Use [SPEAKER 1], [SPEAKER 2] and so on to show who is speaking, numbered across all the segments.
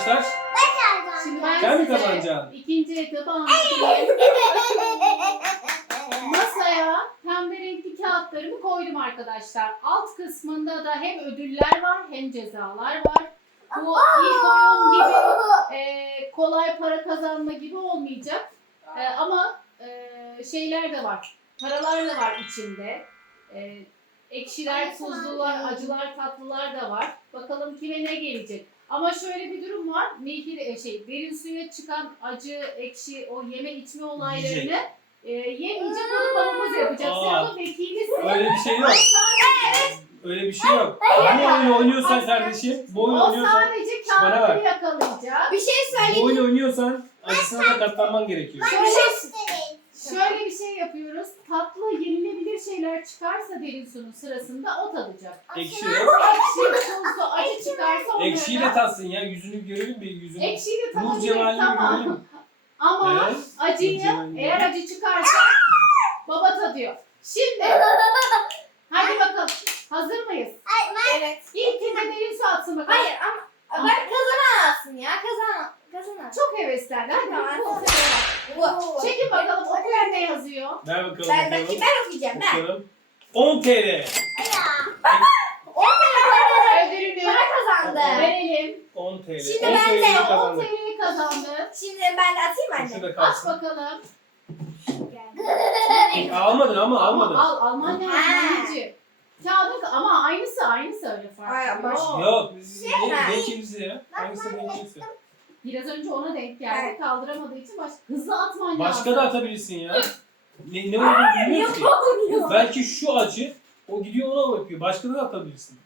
[SPEAKER 1] kaç?
[SPEAKER 2] Şimdi ben
[SPEAKER 1] Sen mi
[SPEAKER 2] size
[SPEAKER 1] kazanacaksın?
[SPEAKER 2] ikinci etabı anlatayım. Masaya pembe renkli kağıtlarımı koydum arkadaşlar. Alt kısmında da hem ödüller var hem cezalar var. Bu ilk oyun gibi kolay para kazanma gibi olmayacak. Ama şeyler de var. Paralar da var içinde. Ekşiler, tuzlular, acılar, tatlılar da var. Bakalım kime ne gelecek. Ama şöyle bir durum var. Derin suya çıkan acı, ekşi, o yeme içme olaylarını yemeyecek, onu babamız yapacak. Sen
[SPEAKER 1] Aa,
[SPEAKER 2] onun vekilisin.
[SPEAKER 1] Öyle bir şey yok. Öyle bir şey yok. Bu oyunu oynuyorsan kardeşim, bu oyunu
[SPEAKER 2] O
[SPEAKER 1] oynuyorsan,
[SPEAKER 2] sadece
[SPEAKER 1] bana
[SPEAKER 2] kağıtları
[SPEAKER 1] bak.
[SPEAKER 2] yakalayacak.
[SPEAKER 3] Bir şey
[SPEAKER 1] Bu
[SPEAKER 3] söyleyeyim.
[SPEAKER 1] oyunu oynuyorsan acısına da katlanman gerekiyor.
[SPEAKER 2] Şöyle bir şey yapıyoruz. Tatlı, yenilebilir şeyler çıkarsa Derin Su'nun sırasında o tadacak.
[SPEAKER 1] Ekşi.
[SPEAKER 2] Ekşi, tuzlu, acı çıkarsa onları
[SPEAKER 1] Ekşiyi de tatsın ya. Yüzünü görelim bir yüzünü.
[SPEAKER 2] Ekşiyi de
[SPEAKER 1] Nur
[SPEAKER 2] tadabilir,
[SPEAKER 1] cemalini
[SPEAKER 2] tamam.
[SPEAKER 1] görelim.
[SPEAKER 2] Ama
[SPEAKER 1] Evet.
[SPEAKER 2] acıyı,
[SPEAKER 1] Cemalini
[SPEAKER 2] eğer acı çıkarsa baba tadıyor. Şimdi hadi bakalım. Hazır mıyız?
[SPEAKER 3] Evet.
[SPEAKER 2] İlkinde Derin Su atsın bakalım.
[SPEAKER 3] Hayır ama ben kazanamazsın ya. Kazanan.
[SPEAKER 2] Çok heveslendi. Hadi
[SPEAKER 3] Tamam.
[SPEAKER 2] bu sefer.
[SPEAKER 3] Bu.
[SPEAKER 2] Çekin bakalım okuyun ne yazıyor.
[SPEAKER 1] Ver bakalım.
[SPEAKER 3] Ben
[SPEAKER 1] bakalım.
[SPEAKER 3] bakayım, ben okuyacağım ben.
[SPEAKER 1] Bakalım. 10 TL.
[SPEAKER 2] Ödülünü
[SPEAKER 3] Para kazandı.
[SPEAKER 2] verelim.
[SPEAKER 1] 10 TL.
[SPEAKER 3] Şimdi
[SPEAKER 1] 10
[SPEAKER 3] ben de
[SPEAKER 1] TL'yi
[SPEAKER 2] 10
[SPEAKER 1] kazandık.
[SPEAKER 2] TL'yi kazandı.
[SPEAKER 3] Şimdi ben de atayım
[SPEAKER 1] Şu
[SPEAKER 3] anne.
[SPEAKER 1] da
[SPEAKER 2] Aç
[SPEAKER 1] kalsın.
[SPEAKER 2] bakalım.
[SPEAKER 1] Almadın ama almadın.
[SPEAKER 2] Alman lazım
[SPEAKER 3] Ha.
[SPEAKER 2] anneciğim. Kağıdın ama aynısı öyle
[SPEAKER 3] Hayır,
[SPEAKER 2] farklı.
[SPEAKER 3] baş-
[SPEAKER 2] Yok.
[SPEAKER 1] Yok.
[SPEAKER 3] Ha.
[SPEAKER 1] Denk ikisi ya. Hangisi denk ikisi?
[SPEAKER 2] Biraz önce ona denk geldi.
[SPEAKER 3] Evet.
[SPEAKER 2] Kaldıramadığı için hızlı atman lazım.
[SPEAKER 1] Başka da atabilirsin ya. Ne olduğunu bilmiyoruz ki. Belki şu acı, o gidiyor ona bakıyor. Başka da atabilirsin.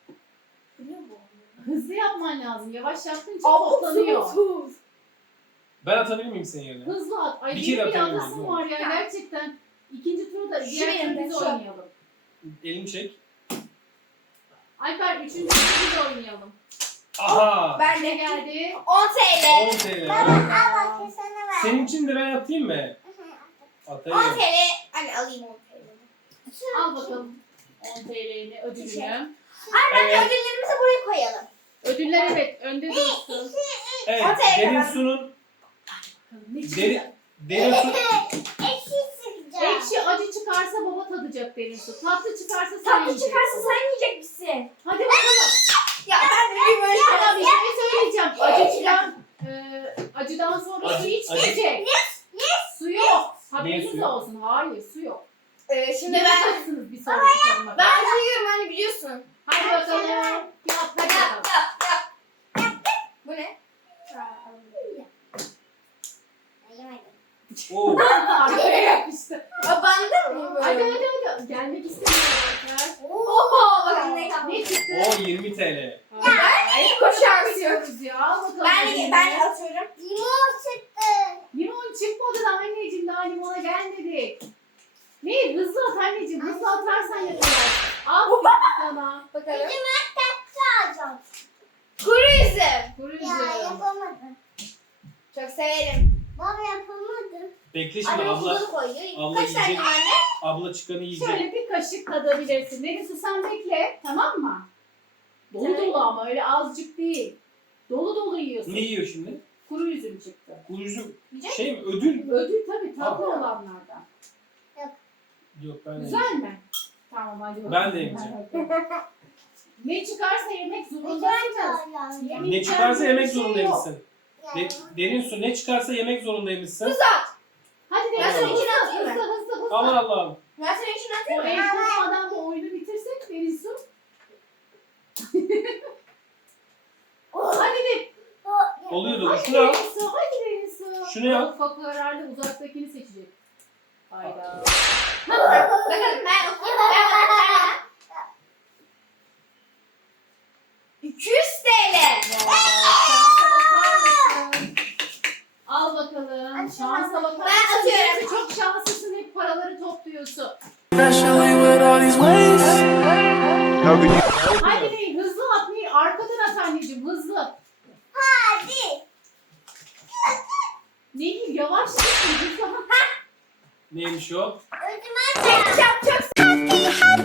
[SPEAKER 2] Hızlı yapman lazım. Yavaş yaptığın için toplanıyor.
[SPEAKER 1] Ben atabilir miyim senin yerine?
[SPEAKER 2] Hızlı at. Ay
[SPEAKER 1] Bir
[SPEAKER 2] bir
[SPEAKER 1] kere
[SPEAKER 2] bir
[SPEAKER 1] atabilirim,
[SPEAKER 2] atasın
[SPEAKER 1] değil mi?
[SPEAKER 2] var ya gerçekten. İkinci turu da diğer
[SPEAKER 3] benim
[SPEAKER 2] turu
[SPEAKER 3] de
[SPEAKER 2] biz
[SPEAKER 3] şu.
[SPEAKER 2] oynayalım.
[SPEAKER 1] Elimi çek.
[SPEAKER 2] Alper üçüncü turu biz oynayalım.
[SPEAKER 1] Aha!
[SPEAKER 3] Ben
[SPEAKER 2] Ne
[SPEAKER 3] de
[SPEAKER 2] geldi?
[SPEAKER 3] 10 TL.
[SPEAKER 1] 10 TL. Senin için de ben atayım mı?
[SPEAKER 3] 10
[SPEAKER 1] Atayım.
[SPEAKER 3] TL. Anne alayım 10 TL.
[SPEAKER 2] Al bakalım 10 TL'ni, ödülünü.
[SPEAKER 3] Anne ben
[SPEAKER 1] Evet.
[SPEAKER 3] ödüllerimizi buraya koyalım.
[SPEAKER 2] Ödüller evet önde dursun.
[SPEAKER 1] Evet,
[SPEAKER 3] O TL
[SPEAKER 1] derin
[SPEAKER 3] kazandı.
[SPEAKER 1] sunun,
[SPEAKER 2] Ne
[SPEAKER 1] derin,
[SPEAKER 2] çıkacak?
[SPEAKER 1] derin su,
[SPEAKER 2] Ekşi acı çıkarsa baba tadacak Derin Su. Tatlı çıkarsa sen
[SPEAKER 3] Tatlı
[SPEAKER 2] yiyeceksin.
[SPEAKER 3] çıkarsa sen yiyecek misin?
[SPEAKER 2] Hadi bakalım.
[SPEAKER 3] Ya ben de bir böyle
[SPEAKER 2] Ama bir şey söyleyeceğim. Acı çıkan acıdan sonra su
[SPEAKER 1] Acı-
[SPEAKER 2] içmeyecek. Su yok.
[SPEAKER 1] Niye
[SPEAKER 2] Haberiniz
[SPEAKER 1] su yok?
[SPEAKER 2] olsun. Hayır su yok.
[SPEAKER 3] Şimdi ben
[SPEAKER 2] Yapacaksınız bir sonraki tadına.
[SPEAKER 3] ben biliyorum anne biliyorsun.
[SPEAKER 2] Hadi bakalım. Yap hadi
[SPEAKER 3] Yap
[SPEAKER 2] bakalım.
[SPEAKER 3] yap yap. Bu ne?
[SPEAKER 1] Oo,
[SPEAKER 2] Arkaya yapıştı.
[SPEAKER 3] Bende mi
[SPEAKER 2] Hadi
[SPEAKER 3] böyle?
[SPEAKER 2] hadi. Gelmek istemiyorlar.
[SPEAKER 3] Oho bakın ne kaldı.
[SPEAKER 2] Ne çıktı?
[SPEAKER 1] o 20 TL.
[SPEAKER 3] Ben iyi koşarsın.
[SPEAKER 2] Yapıyoruz ya. Al bakalım.
[SPEAKER 3] Ben atıyorum.
[SPEAKER 2] Limon çıkmadı da anneciğim, daha limona gelmedik. Ne? Hızlı at anneciğim. Hızlı atarsan yapamazsın. Aferin sana.
[SPEAKER 3] Bakalım. Kuru üzüm.
[SPEAKER 2] Kuru
[SPEAKER 4] Ya
[SPEAKER 2] üzüm.
[SPEAKER 4] yapamadım.
[SPEAKER 3] Çok severim.
[SPEAKER 4] Baba yapamadım.
[SPEAKER 1] Bekle şimdi
[SPEAKER 3] Anne
[SPEAKER 1] abla,
[SPEAKER 3] pudru koyuyor.
[SPEAKER 1] abla
[SPEAKER 3] Kaç tane
[SPEAKER 1] yiyecek.
[SPEAKER 3] anne?
[SPEAKER 1] abla çıkanı yiyecek.
[SPEAKER 2] Şöyle bir kaşık tadabilirsin. Neresi sen bekle. Tamam mı? Dolu
[SPEAKER 3] Tamam.
[SPEAKER 2] dolu ama öyle azıcık değil. Dolu dolu yiyorsun.
[SPEAKER 1] Ne yiyor şimdi?
[SPEAKER 2] Kuru üzüm çıktı.
[SPEAKER 1] Kurucu
[SPEAKER 3] Yiyecek
[SPEAKER 1] şey mi? Ödül.
[SPEAKER 2] Ödül tabii tatlı
[SPEAKER 1] Aa.
[SPEAKER 2] olanlardan.
[SPEAKER 1] Yok ben de
[SPEAKER 2] Güzel mi? Tamam hadi bakalım.
[SPEAKER 1] Ben de yemeyeceğim.
[SPEAKER 2] Ne çıkarsa yemek zorundasınız.
[SPEAKER 1] yiyeceğim. Ne çıkarsa yemek zorundaymışsın. Derin su ne çıkarsa yemek zorundaymışsın.
[SPEAKER 3] Tuz at.
[SPEAKER 2] Hadi de
[SPEAKER 3] Ben
[SPEAKER 2] hızlı
[SPEAKER 3] sana içine
[SPEAKER 2] hızlı
[SPEAKER 3] atayım mı?
[SPEAKER 2] hızlı.
[SPEAKER 1] Aman Allah'ım.
[SPEAKER 3] Ben sana içine
[SPEAKER 2] O
[SPEAKER 3] atayım mı?
[SPEAKER 2] el kopmadan bu oyunu bitirsek Derin Su. Hadi de.
[SPEAKER 1] Oluyordu.
[SPEAKER 2] Hadi
[SPEAKER 1] Şunu al.
[SPEAKER 2] Derin Su. Hadi Derin Su.
[SPEAKER 1] Şunu al.
[SPEAKER 2] Ufak herhalde uzaktakini seçecek. Hayda.
[SPEAKER 3] Bakalım ben okuyayım. Ben 200 TL.
[SPEAKER 2] Şansa bakar mısın? Al bakalım. Şansa bakar
[SPEAKER 3] Ben
[SPEAKER 2] mısın?
[SPEAKER 3] atıyorum.
[SPEAKER 2] Çok şanslısın. Hep paraları topluyorsun.
[SPEAKER 5] Especially with all these ways. How could you?
[SPEAKER 2] Hadi Ney hızlı at Ney. Arkadan at anneciğim hızlı.
[SPEAKER 4] Hadi.
[SPEAKER 2] Nehir yavaş gitsin hızlı.
[SPEAKER 1] Neymiş o?
[SPEAKER 3] Ketçap çok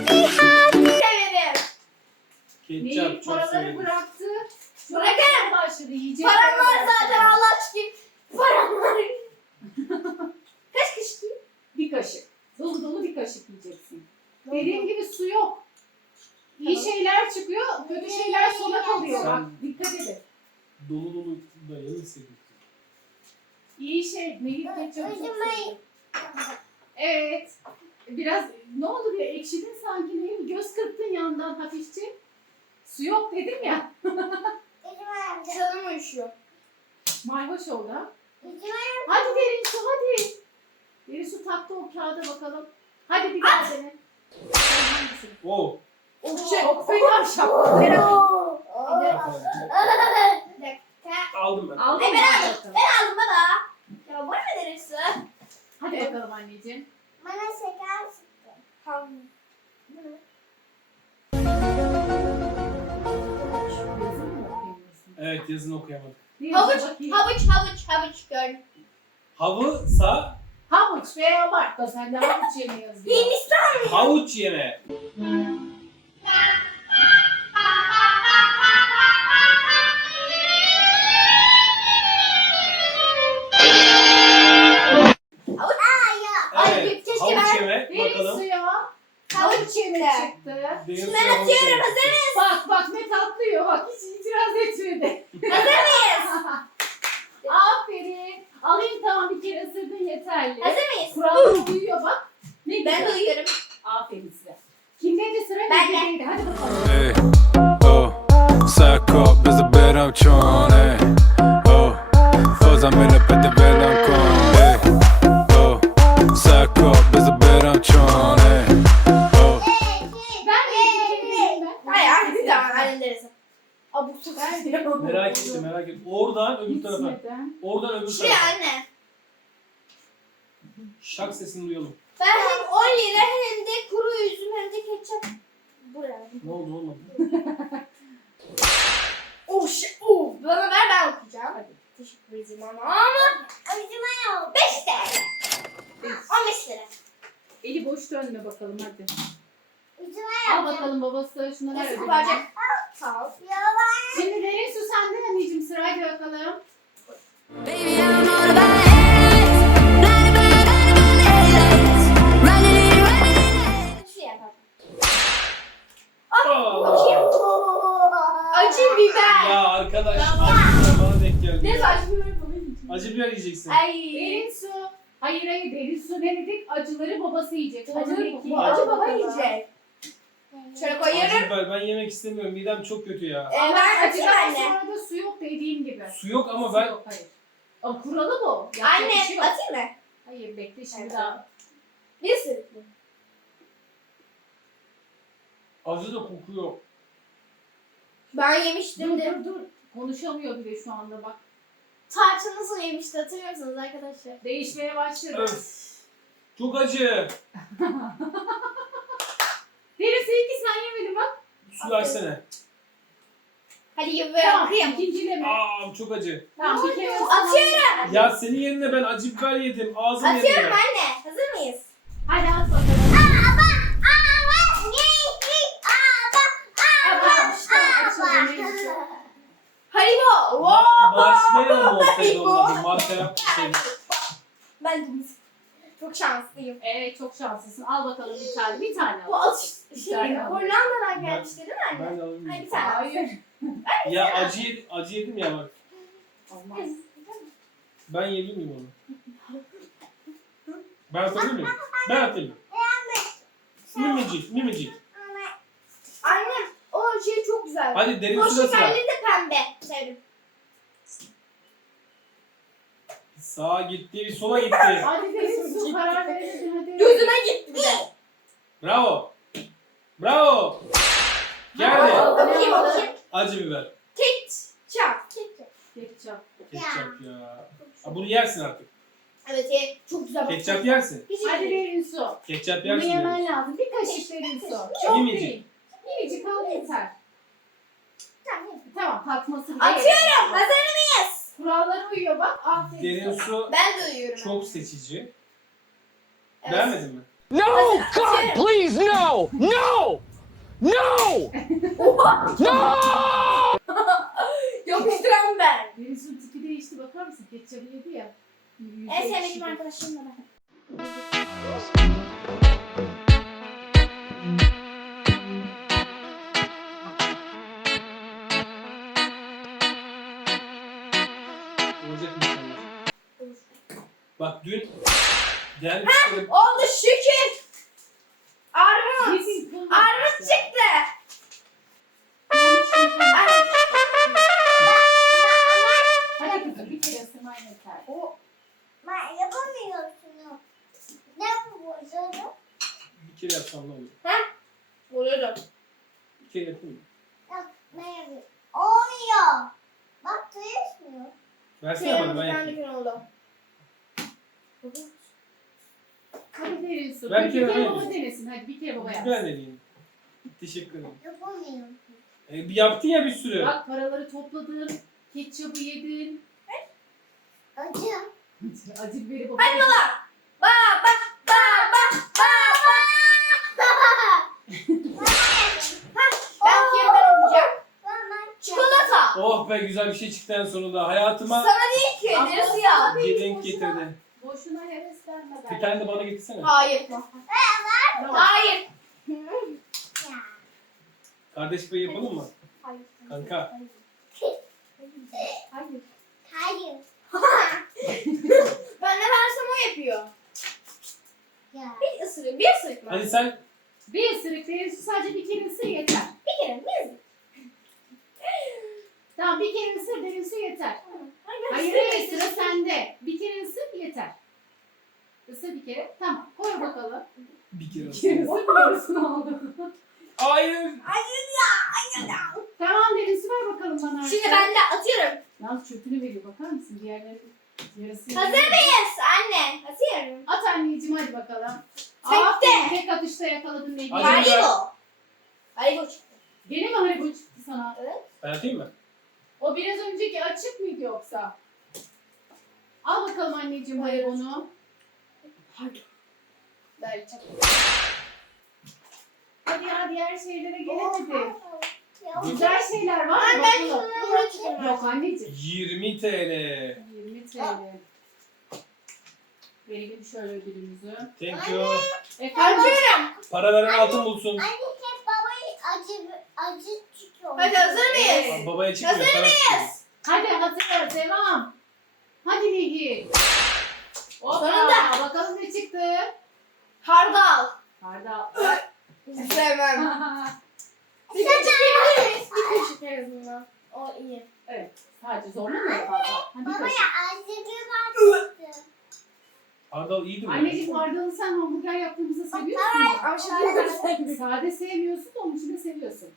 [SPEAKER 3] severim.
[SPEAKER 2] Nehir
[SPEAKER 1] Ketçap çok
[SPEAKER 2] paraları
[SPEAKER 1] severim.
[SPEAKER 2] bıraktı. Şu an
[SPEAKER 3] Bırakın.
[SPEAKER 2] baş aşırı yiyecek.
[SPEAKER 3] Param var zaten Allah aşkına. Param var. Kaç kaşık yiyeyim?
[SPEAKER 2] Bir kaşık. Dolu dolu bir kaşık yiyeceksin. Dediğim gibi su yok. İyi şeyler çıkıyor, kötü şeyler sona kalıyor. Bak dikkat edin.
[SPEAKER 1] Dolu dolu da yanı hissediyorsun.
[SPEAKER 2] İyi şey, Melih de çok
[SPEAKER 4] Acımayın.
[SPEAKER 2] Evet. Biraz ne oldu bir ekşidin sanki Melih. Göz kırptın yandan hafifçe. Su yok dedim ya.
[SPEAKER 3] Canım uyuşuyor.
[SPEAKER 2] Mayhoş oldu ha. Hadi derin su hadi. Derin su taktı o kağıda bakalım. Hadi bir daha dene.
[SPEAKER 1] Oh.
[SPEAKER 2] Çok fena şapka.
[SPEAKER 1] Aldım ben.
[SPEAKER 2] Aldın
[SPEAKER 3] Ay,
[SPEAKER 2] mı?
[SPEAKER 3] ben
[SPEAKER 2] Hadi bakalım.
[SPEAKER 3] Ben aldım baba. Ya boş ver derisi.
[SPEAKER 2] Hadi bakalım anneciğim.
[SPEAKER 4] Bana şeker sıktı.
[SPEAKER 3] Tamam.
[SPEAKER 2] Yazın mı okuyamıyorsun?
[SPEAKER 1] Evet yazını okuyamadım.
[SPEAKER 2] Bir
[SPEAKER 3] Havuç,
[SPEAKER 2] yazı bakayım.
[SPEAKER 3] havuç gördüm.
[SPEAKER 1] Havısa
[SPEAKER 2] Havuç ve abartma sen de havuç yeme yazıyor.
[SPEAKER 3] Hindistan.
[SPEAKER 1] havuç yeme.
[SPEAKER 3] Ay,
[SPEAKER 1] Evet.
[SPEAKER 3] keşke
[SPEAKER 1] Havuç
[SPEAKER 3] ben-
[SPEAKER 1] yeme.
[SPEAKER 2] Derin
[SPEAKER 1] Bakalım.
[SPEAKER 2] suya
[SPEAKER 3] Havuç
[SPEAKER 2] yeme
[SPEAKER 3] çıktı.
[SPEAKER 2] çıktı.
[SPEAKER 1] Derin
[SPEAKER 3] Ben
[SPEAKER 1] suya havuç
[SPEAKER 3] atıyorum,
[SPEAKER 1] yeme.
[SPEAKER 3] hazır
[SPEAKER 2] Bak ne tatlıyor bak hiç itiraz etmedi.
[SPEAKER 3] Hazır mıyız?
[SPEAKER 2] Aferin. Alayım tamam bir kere ısırdın yeterli.
[SPEAKER 3] Hazır mıyız?
[SPEAKER 2] Kurallara uyuyor bak. Ne güzel.
[SPEAKER 3] Ben de uyuyorum.
[SPEAKER 2] Aferin size. Kimdeydi sıra?
[SPEAKER 3] Ben de.
[SPEAKER 2] Bilge'deydi. Hadi bakalım.
[SPEAKER 5] Hey, oh, sack up, is a bit I'm trying, hey, oh, fuzz, I'm in up at the bell, I'm calling, hey, oh, sack up, is a bit I'm trying, hey, oh.
[SPEAKER 2] Ben de ben.
[SPEAKER 3] Hayır hadi tamam hallederiz. Abuk sabuk.
[SPEAKER 1] Merak ettim merak ettim. Oradan öbür tarafa.
[SPEAKER 2] Gitmeden.
[SPEAKER 1] Oradan öbür
[SPEAKER 3] Şuraya
[SPEAKER 1] tarafa.
[SPEAKER 3] anne.
[SPEAKER 1] Şak sesini duyalım.
[SPEAKER 3] Ben hem 10 lira hem de kuru üzüm hem de ketçap. Buraya.
[SPEAKER 1] Ne oldu olmadı?
[SPEAKER 3] Bana ver ben okuyacağım.
[SPEAKER 2] Hadi.
[SPEAKER 3] Teşekkür ederim ama.
[SPEAKER 4] Acıma yok.
[SPEAKER 3] 5 TL. 15 lira.
[SPEAKER 2] Eli boş dönme bakalım hadi.
[SPEAKER 4] Acıma
[SPEAKER 2] Al bakalım babası şunları ver
[SPEAKER 3] Nasıl
[SPEAKER 2] ödülünü.
[SPEAKER 3] koparacak? Sağ ol.
[SPEAKER 4] Yalan.
[SPEAKER 2] Şimdi derin su senden anneciğim sırayla bakalım.
[SPEAKER 6] Baby, I'm all about headlights, blinded by running.
[SPEAKER 3] Şu yapalım.
[SPEAKER 1] Aa.
[SPEAKER 3] Acı biber.
[SPEAKER 1] Ya arkadaş acı bana denk geldi.
[SPEAKER 3] Ne
[SPEAKER 1] ya.
[SPEAKER 3] acı biber koyayım?
[SPEAKER 1] Acı biber yiyeceksin.
[SPEAKER 3] Ay.
[SPEAKER 2] Derin su. Hayır derin su ne dedik? Acıları babası yiyecek. Acı
[SPEAKER 3] Bu acı baba yiyecek. Şöyle
[SPEAKER 1] Acı
[SPEAKER 3] koyuyorum.
[SPEAKER 1] biber ben yemek istemiyorum. Midem çok kötü ya.
[SPEAKER 3] Ben acı
[SPEAKER 2] Acıdan
[SPEAKER 3] anne.
[SPEAKER 2] sonra da su yok dediğim gibi.
[SPEAKER 1] Su yok ama
[SPEAKER 2] Su
[SPEAKER 1] ben
[SPEAKER 2] yok, hayır. Ama kuralı bu. Yapacak bir şey
[SPEAKER 3] Anne
[SPEAKER 2] yok.
[SPEAKER 3] atayım mı?
[SPEAKER 2] Hayır bekle şimdi
[SPEAKER 3] Evet.
[SPEAKER 2] daha.
[SPEAKER 3] Bir ısırık mı?
[SPEAKER 1] acı da kokuyor.
[SPEAKER 3] Ben yemiştim
[SPEAKER 2] Dur
[SPEAKER 3] de.
[SPEAKER 2] dur dur. Konuşamıyor bile şu anda bak.
[SPEAKER 3] Tarçın nasıl yemişti hatırlıyor musunuz arkadaşlar?
[SPEAKER 2] Değişmeye başladı.
[SPEAKER 1] Öf. Çok acı.
[SPEAKER 2] Derin su iki sen yemedin bak.
[SPEAKER 1] Su versene.
[SPEAKER 3] Hadi gibi
[SPEAKER 2] Tamam
[SPEAKER 3] kıyam.
[SPEAKER 2] ikincileme.
[SPEAKER 1] Aa çok acı.
[SPEAKER 2] Tamam bir kere
[SPEAKER 3] Atıyorum.
[SPEAKER 1] Ya senin yerine ben acı biber yedim. Ağzım yanıyor.
[SPEAKER 3] Atıyorum anne. Hazır mıyız?
[SPEAKER 2] Hadi at bakalım. Aba işte açıldı mevzu.
[SPEAKER 3] Haribo.
[SPEAKER 1] Marshmallow mu olsaydı
[SPEAKER 3] Haribo.
[SPEAKER 1] olmadı. Marka yapmasaydı.
[SPEAKER 3] Ben de çok şanslıyım.
[SPEAKER 2] Evet çok şanslısın. Al bakalım bir tane. Bir tane
[SPEAKER 3] Bu
[SPEAKER 2] al.
[SPEAKER 3] alış
[SPEAKER 2] Bir
[SPEAKER 3] şey
[SPEAKER 2] tane al.
[SPEAKER 3] Hollanda'dan gelmişti değil mi anne?
[SPEAKER 1] Ben de alayım.
[SPEAKER 3] Ay bir tane.
[SPEAKER 2] Hayır.
[SPEAKER 1] Ya acı yedim ya bak.
[SPEAKER 2] Olmaz.
[SPEAKER 1] Ben yiyebilir miyim onu? Ben atabilir miyim? Ben atayım. Mimicik.
[SPEAKER 3] Annem o şey çok güzel.
[SPEAKER 1] Hadi derin
[SPEAKER 3] O
[SPEAKER 1] suda sıra.
[SPEAKER 3] şekerli de pembe. Sevdim.
[SPEAKER 1] Sağa gitti, bir sola gitti.
[SPEAKER 2] Hadi derin su karar veremedin hadi.
[SPEAKER 3] Gözüme gitti bir de.
[SPEAKER 1] Bravo. Bravo. Geldi.
[SPEAKER 3] Bakayım bakayım.
[SPEAKER 1] Acı biber.
[SPEAKER 3] Ketçap.
[SPEAKER 2] Ketçap.
[SPEAKER 1] Ketçap ya. Ha, bunu yersin artık.
[SPEAKER 3] Evet çok güzel.
[SPEAKER 1] Ketçap yersin.
[SPEAKER 3] Hiç
[SPEAKER 2] Hadi derin su.
[SPEAKER 1] Ketçap
[SPEAKER 2] Bunu
[SPEAKER 1] yersin.
[SPEAKER 2] yemen
[SPEAKER 1] derim.
[SPEAKER 2] lazım. Bir kaşık derin su. Çok
[SPEAKER 1] Minicik.
[SPEAKER 2] değil. Minicik al yeter. Tamam tatması bile
[SPEAKER 3] Atıyorum.
[SPEAKER 2] yeter.
[SPEAKER 3] Hazır mıyız?
[SPEAKER 2] Kurallara uyuyor bak. Aferin.
[SPEAKER 1] Derin su
[SPEAKER 3] Ben de uyuyorum.
[SPEAKER 1] çok seçici.
[SPEAKER 3] Evet.
[SPEAKER 1] Beğenmedin mi?
[SPEAKER 7] No, God, please, no, no, no, no.
[SPEAKER 3] Yapıştıran ben.
[SPEAKER 2] Deniz'in tipi değişti, bakar mısın? Ketçabı yedi ya.
[SPEAKER 3] En sevmediğim arkadaşım da ben.
[SPEAKER 1] Olacak inşallah. Bak dün gelmiştim.
[SPEAKER 3] Oldu şükür. Armut.
[SPEAKER 2] Yedin,
[SPEAKER 3] Armut çıktı.
[SPEAKER 2] Hadi kızım bir kere ısırman yeter.
[SPEAKER 4] Ben yapamıyorsun. Ne yapıyorsun?
[SPEAKER 1] Bir kere yapsam ne olur?
[SPEAKER 3] Oluyordu.
[SPEAKER 1] Bir kere yapayım mı?
[SPEAKER 4] Ne yapıyorsun? Olmuyor. Bak değişmiyor.
[SPEAKER 1] Versene bana ben yapayım.
[SPEAKER 3] oldu.
[SPEAKER 2] Hadi derin su.
[SPEAKER 1] Ben
[SPEAKER 2] Bir kere
[SPEAKER 1] bir kere
[SPEAKER 2] baba
[SPEAKER 1] deneyeyim.
[SPEAKER 2] denesin. Hadi bir kere baba yap.
[SPEAKER 1] Ben deneyeyim. Teşekkür ederim.
[SPEAKER 4] Yapamıyorum.
[SPEAKER 1] Yaptın ya bir sürü.
[SPEAKER 2] Bak paraları topladın. Ketçabı yedin.
[SPEAKER 4] Acı.
[SPEAKER 2] Acı biberi baba.
[SPEAKER 3] Hadi baba. Ben kimden okuyacağım? Çikolata.
[SPEAKER 1] Oh be güzel bir şey çıktı en sonunda. Hayatıma
[SPEAKER 3] Sana değil ki.
[SPEAKER 2] Ama
[SPEAKER 3] Neresi ya?
[SPEAKER 1] bir renk getirdi.
[SPEAKER 2] Boşuna heveslenme
[SPEAKER 1] Bir
[SPEAKER 2] ben.
[SPEAKER 1] tane de bana getirsene.
[SPEAKER 3] Hayır.
[SPEAKER 2] Tamam.
[SPEAKER 3] Hayır.
[SPEAKER 1] Kardeş payı yapalım mı?
[SPEAKER 4] Hayır.
[SPEAKER 1] Kanka.
[SPEAKER 2] Hayır.
[SPEAKER 4] Hayır.
[SPEAKER 3] Ben ne versem o yapıyor.
[SPEAKER 4] Ya.
[SPEAKER 3] Bir ısırık. Bir ısırık mı?
[SPEAKER 1] Hadi sen
[SPEAKER 2] Bir ısırık derin su, sadece bir kere ısır yeter.
[SPEAKER 3] Bir kere. Bir ısırık.
[SPEAKER 2] Tamam bir kere ısır derin su yeter.
[SPEAKER 3] Hayır,
[SPEAKER 2] Hayır hayır sıra sende. Bir kere ısır yeter. Isır bir kere. Tamam koy bakalım.
[SPEAKER 1] bir kere
[SPEAKER 2] Bir kere ısır yarısını aldım.
[SPEAKER 1] Hayır.
[SPEAKER 2] Tamam derin su ver bakalım bana.
[SPEAKER 3] Şimdi ben de atıyorum.
[SPEAKER 2] Yalnız çöpünü veriyor bakar mısın? Diğerleri yarısını
[SPEAKER 3] Hazır
[SPEAKER 2] veriyor.
[SPEAKER 3] mıyız anne? Atıyorum.
[SPEAKER 2] At anneciğim hadi bakalım.
[SPEAKER 3] Tekte.
[SPEAKER 2] Aferin, tek atışta yakaladın Negi.
[SPEAKER 1] Hadi.
[SPEAKER 3] Haribo. Haribo çıktı.
[SPEAKER 2] Gene mi Haribo çıktı sana?
[SPEAKER 1] Ben atayım mı?
[SPEAKER 2] O biraz önceki açık mıydı yoksa? Al bakalım anneciğim Haribo'nu.
[SPEAKER 3] Böyle çıktı.
[SPEAKER 2] Hadi ya diğer şeylere gelemedi.
[SPEAKER 4] Ya.
[SPEAKER 2] Güzel şeyler var mı?
[SPEAKER 3] Ben
[SPEAKER 2] Bakalım.
[SPEAKER 3] şunu açacağım.
[SPEAKER 2] Yok anneciğim.
[SPEAKER 1] 20 TL.
[SPEAKER 2] 20 TL. Verelim şöyle ödülümüzü.
[SPEAKER 1] Thank you.
[SPEAKER 2] Efendim?
[SPEAKER 3] Atıyorum.
[SPEAKER 1] Para veren altın bulsun.
[SPEAKER 4] Anne hep babayı acı çıkıyor.
[SPEAKER 3] Hadi hazır mıyız?
[SPEAKER 1] Babaya çıkmıyor.
[SPEAKER 3] Hazır
[SPEAKER 1] sana çıkıyor.
[SPEAKER 2] Hadi hazır devam. Hadi Negi. Hoppa,
[SPEAKER 3] Sonunda.
[SPEAKER 2] bakalım ne çıktı.
[SPEAKER 3] Hardal.
[SPEAKER 2] Hardal.
[SPEAKER 3] Sevmem. Bir kaşık yiyebilir miyiz? Bir kaşık en azından. O iyi.
[SPEAKER 2] Sadece zorlu mu fazla? Hadi
[SPEAKER 4] Babaya
[SPEAKER 2] kaşık.
[SPEAKER 4] acı çıktı.
[SPEAKER 1] Hardal iyidir mi?
[SPEAKER 2] Anneciğim Hardal'ı sen hamburger yaptığımızda seviyorsun ya.
[SPEAKER 3] Ama şimdi
[SPEAKER 2] Sade sevmiyorsun da onun için de seviyorsun.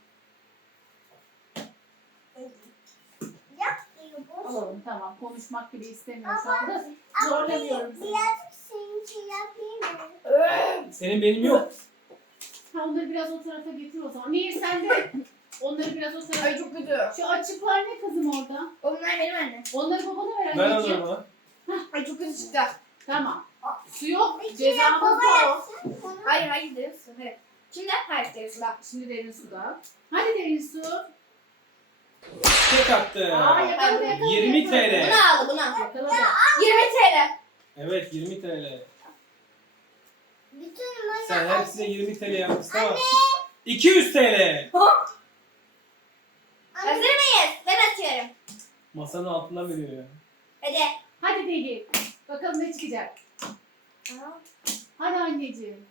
[SPEAKER 2] Alalım tamam. Konuşmak bile istemiyor şu anda. Zorlamıyorum seni.
[SPEAKER 4] Birazcık seninki yapayım mı?
[SPEAKER 1] Senin benim yok.
[SPEAKER 2] Ha, onları biraz o tarafa getir o zaman. Nehir sen de onları biraz o tarafa
[SPEAKER 3] Ay çok kötü.
[SPEAKER 2] Şu açıklar ne kızım orada?
[SPEAKER 3] Onlar benim anne.
[SPEAKER 2] Onları babana ver
[SPEAKER 1] Ben
[SPEAKER 2] anneciğim.
[SPEAKER 1] alıyorum ha.
[SPEAKER 3] Ay çok kötü çıktı.
[SPEAKER 2] Tamam. Su yok.
[SPEAKER 4] Peki
[SPEAKER 2] Cezamız
[SPEAKER 4] baba
[SPEAKER 2] da o.
[SPEAKER 4] yapsın bunu.
[SPEAKER 3] Hayır diyorsun. Evet. Şimdi hayır diyorsun bak.
[SPEAKER 2] Şimdi derin suda. Hadi derin su.
[SPEAKER 1] Tek attı.
[SPEAKER 2] Aa yakaladı yakaladı.
[SPEAKER 1] 20
[SPEAKER 2] yakaladı.
[SPEAKER 1] TL.
[SPEAKER 3] Bunu aldı bunu.
[SPEAKER 2] Yakaladı.
[SPEAKER 3] 20 TL.
[SPEAKER 1] Evet 20 TL.
[SPEAKER 4] Bütün bana
[SPEAKER 1] Sen hepsine 20 TL yapmışsın tamam. 200 TL.
[SPEAKER 3] Hazır mıyız? Ben atıyorum.
[SPEAKER 1] Masanın altından veriyor ya.
[SPEAKER 3] Hadi.
[SPEAKER 2] Hadi Deli. Bakalım ne çıkacak. Hadi anneciğim.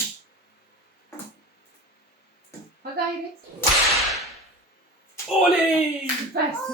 [SPEAKER 2] Ha gayret.
[SPEAKER 1] Oley!
[SPEAKER 2] Süpersin.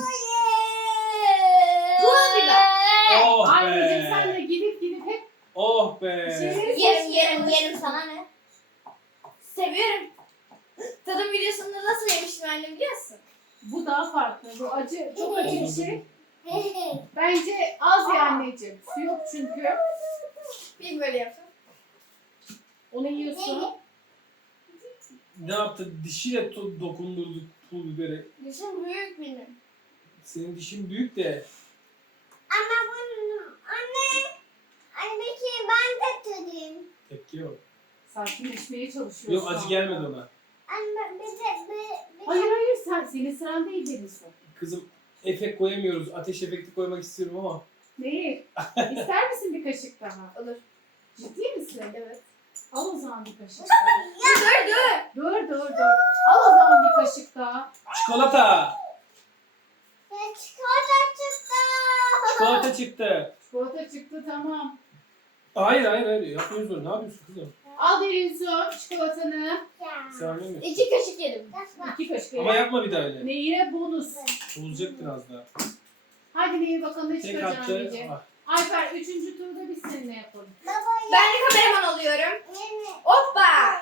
[SPEAKER 3] Pul biber.
[SPEAKER 1] Oh
[SPEAKER 2] Anneciğim sen
[SPEAKER 1] be!
[SPEAKER 2] de gidip hep
[SPEAKER 1] Oh be!
[SPEAKER 2] şeyleri
[SPEAKER 3] Yerim sana ne? Seviyorum. Tadım videosunda nasıl yemiştim annem biliyorsun?
[SPEAKER 2] Bu daha farklı. Bu acı, çok acı bir şey. Bence az ya anneciğim. Su yok çünkü.
[SPEAKER 3] Bir böyle yaptım.
[SPEAKER 2] Onu yiyorsun.
[SPEAKER 1] Ne yaptı? Dişiyle dokundurdu pul biberi.
[SPEAKER 3] Dişim büyük benim.
[SPEAKER 1] Senin dişin büyük de.
[SPEAKER 4] Ama bunu anne. Anne peki ben de tadayım.
[SPEAKER 1] Tepki yok.
[SPEAKER 2] Sakinleşmeye çalışıyorsun.
[SPEAKER 1] Yok acı gelmedi ona.
[SPEAKER 4] Anne bir de
[SPEAKER 2] Hayır hayır senin sıran değil Deniz.
[SPEAKER 1] Kızım efekt koyamıyoruz. Ateş efekti koymak istiyorum ama.
[SPEAKER 2] Değil. İster misin bir kaşık daha?
[SPEAKER 3] Olur.
[SPEAKER 2] Ciddi misin?
[SPEAKER 3] Evet.
[SPEAKER 2] Al o zaman bir kaşık daha.
[SPEAKER 3] Dur.
[SPEAKER 2] Dur. Al o zaman bir kaşık daha.
[SPEAKER 1] Çikolata.
[SPEAKER 4] Çikolata çıktı.
[SPEAKER 1] Çikolata çıktı.
[SPEAKER 2] Çikolata çıktı tamam.
[SPEAKER 1] Hayır. Yapmıyoruz onu. Ne yapıyorsun kızım?
[SPEAKER 2] Al derin su çikolatanı.
[SPEAKER 1] Sen anlamıyorsun.
[SPEAKER 3] 2 kaşık yedim.
[SPEAKER 2] 2 kaşık.
[SPEAKER 1] Ama yapma bir daha öyle.
[SPEAKER 2] Nehir'e bonus.
[SPEAKER 1] Olacak biraz daha.
[SPEAKER 2] Hadi Nehir bakalım ne
[SPEAKER 1] Tek
[SPEAKER 2] çıkacak
[SPEAKER 1] atacağız.
[SPEAKER 2] anneciğim.
[SPEAKER 1] Ah,
[SPEAKER 2] Alper 3. turda biz seninle yapalım.
[SPEAKER 3] Ben de kameraman oluyorum. Hoppa.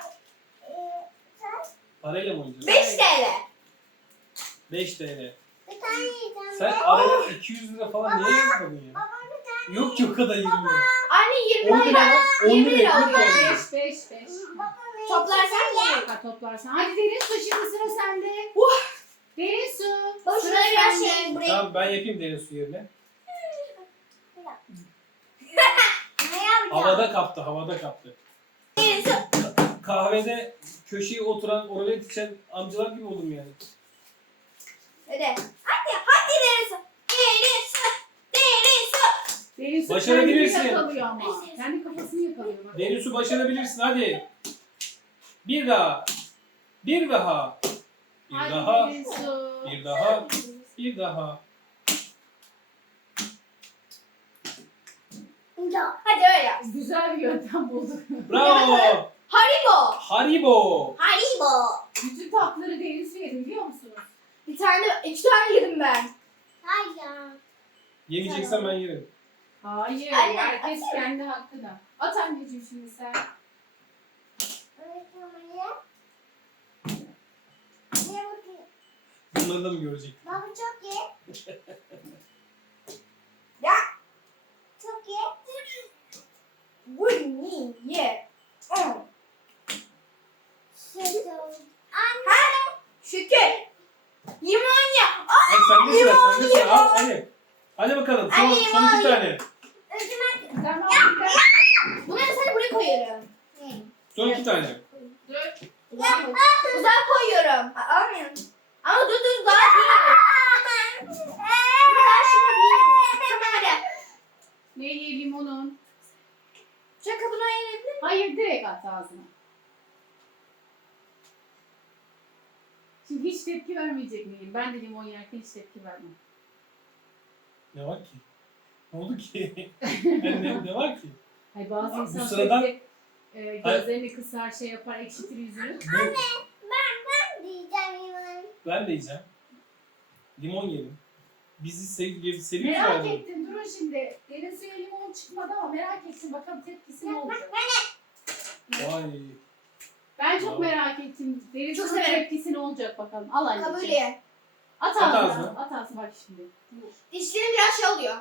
[SPEAKER 1] Parayla mı oynayacağız?
[SPEAKER 3] 5 TL.
[SPEAKER 1] 5 TL.
[SPEAKER 4] Bir tane yiyeceğim.
[SPEAKER 1] Sen araya 200 lira falan niye yazmadın ya? Yok ki o kadar 20 lira.
[SPEAKER 3] Anne 20
[SPEAKER 1] 10 lira
[SPEAKER 3] lira.
[SPEAKER 1] var. 10
[SPEAKER 3] 20
[SPEAKER 1] lira
[SPEAKER 3] lira
[SPEAKER 1] ekmek
[SPEAKER 3] oldu.
[SPEAKER 1] yani.
[SPEAKER 2] 5.
[SPEAKER 3] Toplarsan mı?
[SPEAKER 2] Ha, toplarsan. Hadi derin su şimdi sıra sende. Derin su.
[SPEAKER 3] Baba
[SPEAKER 2] Sıra
[SPEAKER 3] şuraya biraz
[SPEAKER 2] sende.
[SPEAKER 3] şey buraya.
[SPEAKER 1] Tamam ben yapayım derin su yerine.
[SPEAKER 4] Ne yapacağım?
[SPEAKER 1] Havada kaptı. Kahvede köşeye oturan, oraya içen amcalar gibi oldum yani.
[SPEAKER 3] Hadi Deniz.
[SPEAKER 2] Derin su
[SPEAKER 1] Başarabilirsin.
[SPEAKER 2] kendini yakalıyor ama. Kendi kafasını yakalıyor. Bak.
[SPEAKER 1] Derin su başarabilirsin hadi. Bir daha. Bir daha. Bir
[SPEAKER 2] Hadi
[SPEAKER 1] daha.
[SPEAKER 2] derin su.
[SPEAKER 1] Bir daha. Bir daha.
[SPEAKER 3] Hadi öyle yap.
[SPEAKER 2] Güzel bir yöntem bulduk.
[SPEAKER 1] Bravo.
[SPEAKER 3] Haribo.
[SPEAKER 1] Haribo.
[SPEAKER 3] Haribo.
[SPEAKER 2] Bütün tatlıları derin su yedim biliyor musunuz?
[SPEAKER 3] Bir tane, 2 tane yedim ben.
[SPEAKER 4] Hayır.
[SPEAKER 1] Yemeyeceksen ben yerim.
[SPEAKER 2] Hayır.
[SPEAKER 3] Anne,
[SPEAKER 2] Herkes
[SPEAKER 3] atıyorum.
[SPEAKER 2] kendi hakkında. At anneciğim şimdi sen.
[SPEAKER 4] Ne bakayım?
[SPEAKER 1] Bunları da mı görecek?
[SPEAKER 4] Baba çok iyi.
[SPEAKER 3] Ya.
[SPEAKER 4] Çok iyi.
[SPEAKER 3] Bunu ye.
[SPEAKER 4] Süt.
[SPEAKER 3] Şükür. Limon ye.
[SPEAKER 1] Hadi sen de sıra. Sen de sıra. Al hadi. Hadi bakalım. Son,
[SPEAKER 3] Anne,
[SPEAKER 1] son iki tane.
[SPEAKER 2] Tamam.
[SPEAKER 3] Bunu sen buraya koyuyorum.
[SPEAKER 1] Son iki tane.
[SPEAKER 2] Dur.
[SPEAKER 3] Uzağa koyuyorum. Almıyorum. Ama dur daha değil. Daha şimdi değil. Tamam hadi.
[SPEAKER 2] Neyi limonun?
[SPEAKER 3] Şaka bunu ayırabilir miyim?
[SPEAKER 2] Hayır direkt at ağzına. Şimdi hiç tepki vermeyecek miyim? Ben de limon yerken hiç tepki vermem.
[SPEAKER 1] Ne var ki? Ne oldu ki? Yani ne var ki?
[SPEAKER 2] Hayır bazı
[SPEAKER 1] Bu
[SPEAKER 2] insan
[SPEAKER 1] sıradan-
[SPEAKER 2] sürekli gözlerini kısar şey yapar ekşitir yüzünü.
[SPEAKER 1] Bu,
[SPEAKER 4] Diyeceğim limon.
[SPEAKER 1] ben de yiyeceğim. Limon yerim. Bizi seviyoruz
[SPEAKER 2] Merak
[SPEAKER 1] galiba.
[SPEAKER 2] ettim durun şimdi. Derin suya limon çıkmadı ama merak ettim bakalım tepkisi ne olacak.
[SPEAKER 1] Vay.
[SPEAKER 2] Ben çok
[SPEAKER 1] Bravo.
[SPEAKER 2] merak ettim. Derin
[SPEAKER 3] Çok
[SPEAKER 2] suyun
[SPEAKER 3] severim.
[SPEAKER 2] tepkisi ne olacak bakalım. Al anneciğim.
[SPEAKER 3] Kabul ye.
[SPEAKER 2] At
[SPEAKER 1] At
[SPEAKER 2] ağzına.
[SPEAKER 1] ağzına.
[SPEAKER 2] At ağzına bak şimdi.
[SPEAKER 3] Dişlerim biraz şey oluyor.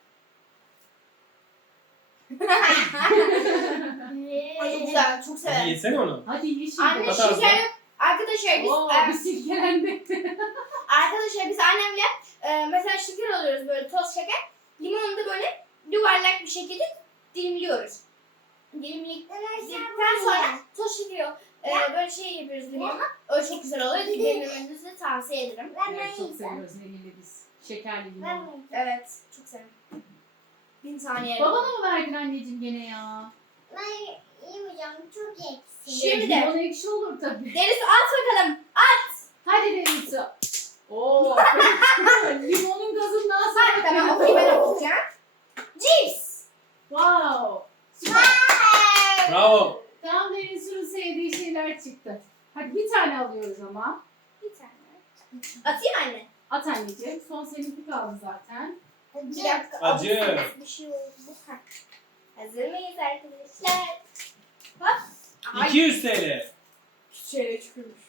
[SPEAKER 3] Ay, çok güzel. Çok
[SPEAKER 1] Hadi
[SPEAKER 3] severim.
[SPEAKER 1] yesene onu.
[SPEAKER 2] Hadi ye şimdi.
[SPEAKER 3] Anne
[SPEAKER 1] At ağzına.
[SPEAKER 3] şeker. Arkadaşlar biz
[SPEAKER 2] Oo, bir silkelendi.
[SPEAKER 3] arkadaşlar biz annemle mesela şeker alıyoruz böyle toz şeker. Limonu da böyle yuvarlak bir şekilde dilimliyoruz. Dilimledikten sonra toz şekeri böyle şey yapıyoruz limonla. O çok güzel oluyor. Dilimlemenizi de tavsiye ederim.
[SPEAKER 2] Evet, çok seviyoruz Nehir'le biz. Şekerli limon.
[SPEAKER 3] Evet, çok severim. 1000 tane yerim.
[SPEAKER 2] Babana mı verdin anneciğim gene ya?
[SPEAKER 4] Ben yemeyeceğim. Çok ekşi.
[SPEAKER 3] Şimdi de.
[SPEAKER 2] Limon ekşi olur tabii.
[SPEAKER 3] Deniz at bakalım.
[SPEAKER 2] Hadi Derin su. Oo. Limonun gazından sonra.
[SPEAKER 3] Hadi tamam okuyayım ben okuyacağım. Cips.
[SPEAKER 2] Wow. Süper.
[SPEAKER 1] Bravo.
[SPEAKER 2] Tam Derin su'nun sevdiği şeyler çıktı. Hadi bir tane alıyoruz ama.
[SPEAKER 3] Bir tane. Atayım anne.
[SPEAKER 2] At anneciğim. Son seninki kaldı zaten.
[SPEAKER 3] Bir dakika.
[SPEAKER 1] Acı.
[SPEAKER 3] Bir şey oldu. Ha. Hazır mıyız arkadaşlar? Hop. Ay,
[SPEAKER 1] 200 TL.
[SPEAKER 3] şöyle çıkıyormuş.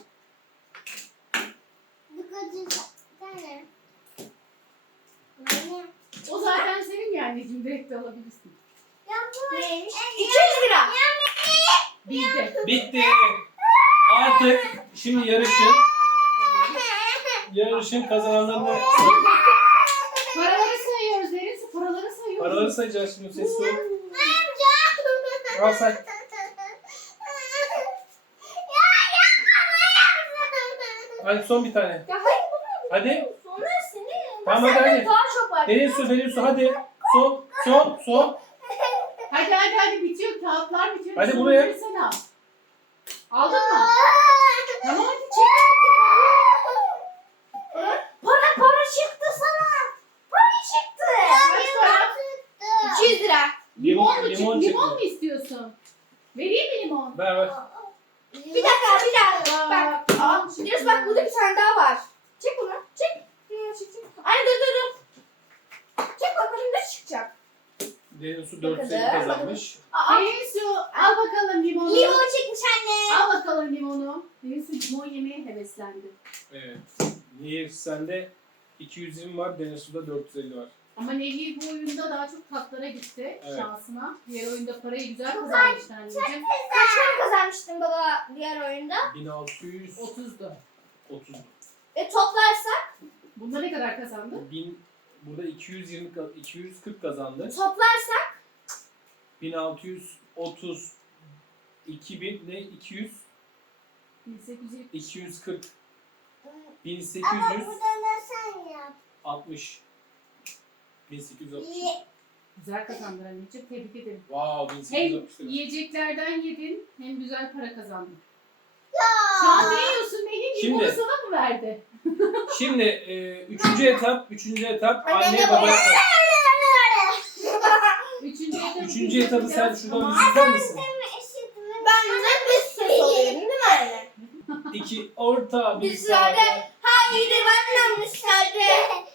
[SPEAKER 4] Bu kadar. Tane. Ne?
[SPEAKER 2] O zaten senin ya anneciğim. Direkt de alabilirsin.
[SPEAKER 4] Ya bu
[SPEAKER 3] Neymiş? 200 lira.
[SPEAKER 2] Bildi.
[SPEAKER 1] Bitti. Artık şimdi yarışın kazananlarını
[SPEAKER 2] Paraları sayıyoruz Derin su. Paraları sayıyoruz.
[SPEAKER 1] paraları sayacağız şimdi ses su. Al say. Hadi son bir tane.
[SPEAKER 3] Ya hayır bunu
[SPEAKER 1] Hadi.
[SPEAKER 3] sonra seni.
[SPEAKER 1] Tamam hadi.
[SPEAKER 3] Daha çok var.
[SPEAKER 1] Derin su hadi. Son.
[SPEAKER 2] Hadi bitiyor. Kağıtlar bitiyor.
[SPEAKER 1] Hadi
[SPEAKER 2] Şunu
[SPEAKER 1] buraya.
[SPEAKER 2] bitirsene. Aldın mı? Tamam hadi çek.
[SPEAKER 3] Para çıktı sana. Para çıktı.
[SPEAKER 2] Kaç para?
[SPEAKER 3] 200 lira.
[SPEAKER 2] Limon mu,
[SPEAKER 1] limon
[SPEAKER 2] limon
[SPEAKER 1] çıktı.
[SPEAKER 2] mu istiyorsun? Vereyim mi limon?
[SPEAKER 1] Ver.
[SPEAKER 3] Bir dakika. Bak. Yunus bak burada bir tane daha var. Çek bunu. Çek. Çek. Anne dur. Çek bakalım ne çıkacak.
[SPEAKER 1] Derin su 450 kazanmış.
[SPEAKER 2] Su al bakalım limonu.
[SPEAKER 3] Limon çıkmış anne.
[SPEAKER 2] Al bakalım limonu. Su limon yemeye heveslendi.
[SPEAKER 1] Evet. Nehir sende 220 var, Derin suda 450 var.
[SPEAKER 2] Ama Nehir bu oyunda daha çok tatlara gitti
[SPEAKER 1] Evet.
[SPEAKER 2] şansına. Diğer oyunda parayı güzel kazanmıştı anneciğim.
[SPEAKER 3] Kaç para kazanmıştın baba diğer oyunda?
[SPEAKER 1] 1630.
[SPEAKER 2] 30'du.
[SPEAKER 3] Toplarsak?
[SPEAKER 2] Bunda ne kadar kazandı?
[SPEAKER 1] 1000 burada 240 kazandı.
[SPEAKER 3] Toplarsak?
[SPEAKER 1] 1630 2000 ne 200
[SPEAKER 2] 1870.
[SPEAKER 1] 240
[SPEAKER 4] Ama
[SPEAKER 1] 1860
[SPEAKER 4] burada da sen yap.
[SPEAKER 1] 1860.
[SPEAKER 2] Güzel kazandın anneciğim. Tebrik ederim.
[SPEAKER 1] Wow,
[SPEAKER 2] Hem
[SPEAKER 1] 1860 lira.
[SPEAKER 2] yiyeceklerden yedin hem güzel para kazandın. Şu an ne yiyorsun Nehir?
[SPEAKER 1] Şimdi-
[SPEAKER 2] Limonu sana mı verdi?
[SPEAKER 1] Şimdi üçüncü etap anne baba. Üçüncü etabı sen şuradan bir çizer misin?
[SPEAKER 3] Ben de bir ses alıyorum değil mi anne?
[SPEAKER 1] İki orta bir
[SPEAKER 3] Müsaade.
[SPEAKER 1] sağda.
[SPEAKER 3] Haydi bana müsaade.